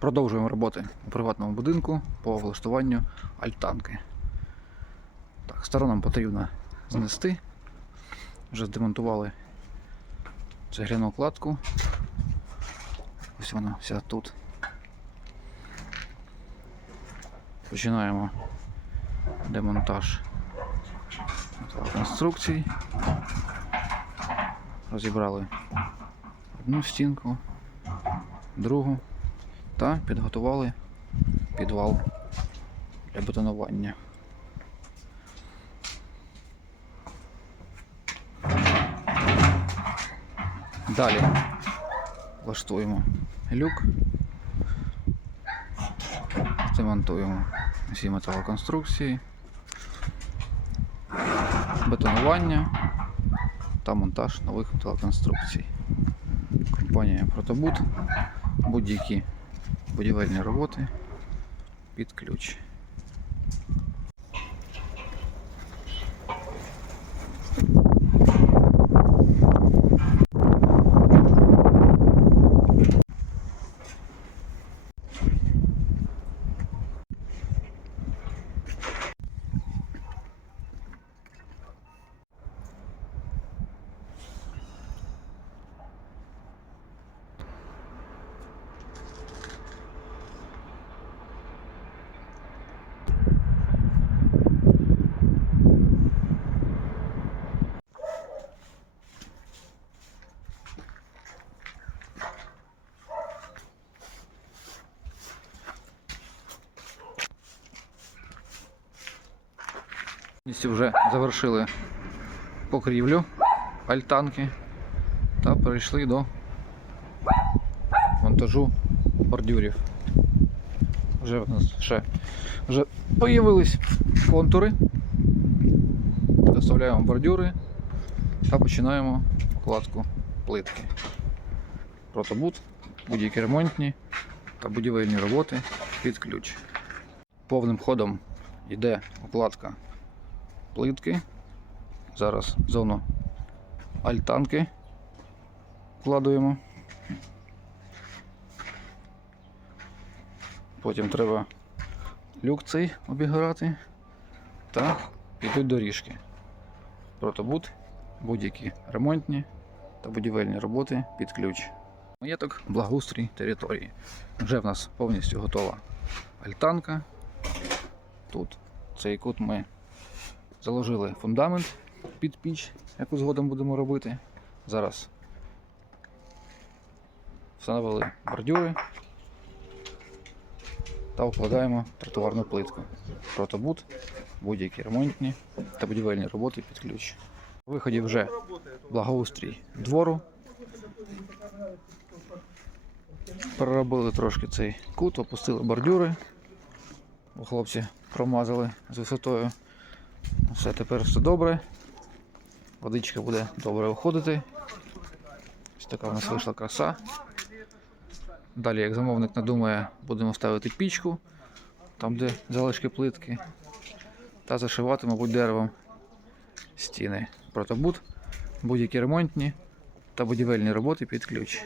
Продовжуємо роботи у приватному будинку по влаштуванню альтанки. Так, сторонам потрібно знести. Вже демонтували цегляну кладку. Ось вона вся тут. Починаємо демонтаж конструкцій. Розібрали одну стінку, другу та підготували підвал для бетонування. Далі влаштуємо люк, демонтуємо всі металоконструкції, бетонування та монтаж нових металоконструкцій. Компанія Протобут будь-які будівельні роботи під ключ. Вже завершили покрівлю альтанки та перейшли до монтажу бордюрів. Вже в нас ще вже появились контури. Доставляємо бордюри та починаємо укладку плитки. Протобут, будь-які ремонтні та будівельні роботи під ключ. Повним ходом йде укладка плитки. Зараз зону альтанки вкладуємо. Потім треба люк цей обіграти та підуть доріжки. Протобут, будь-які ремонтні та будівельні роботи під ключ. Маєток благоустрій території. Вже в нас повністю готова альтанка. Тут цей кут ми заложили фундамент під піч, яку згодом будемо робити. Зараз встановили бордюри та укладаємо тротуарну плитку. Протобут, будь-які ремонтні та будівельні роботи під ключ. У виході вже благоустрій двору. Переробили трошки цей кут, опустили бордюри. Хлопці промазали з висотою. Все, тепер все добре. Водичка буде добре виходити. Ось така в нас вийшла краса. Далі, як замовник надумає, будемо ставити пічку, там де залишки плитки, та зашивати, мабуть, деревом стіни. Протобут, будь-які ремонтні та будівельні роботи під ключ.